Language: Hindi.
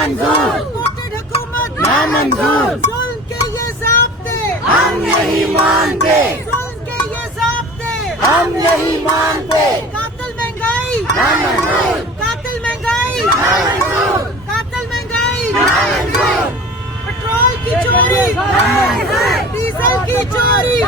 नामंजूर, इम्पोर्टेड हुकूमत नामंजूर, जुल्म के ये ज़ाब्ते हम नहीं मानते, जुल्म के ये ज़ाब्ते हम नहीं मानते, कातिल महंगाई नामंजूर, कातिल महंगाई नामंजूर, कातिल महंगाई नामंजूर, पेट्रोल की चोरी डीजल की चोरी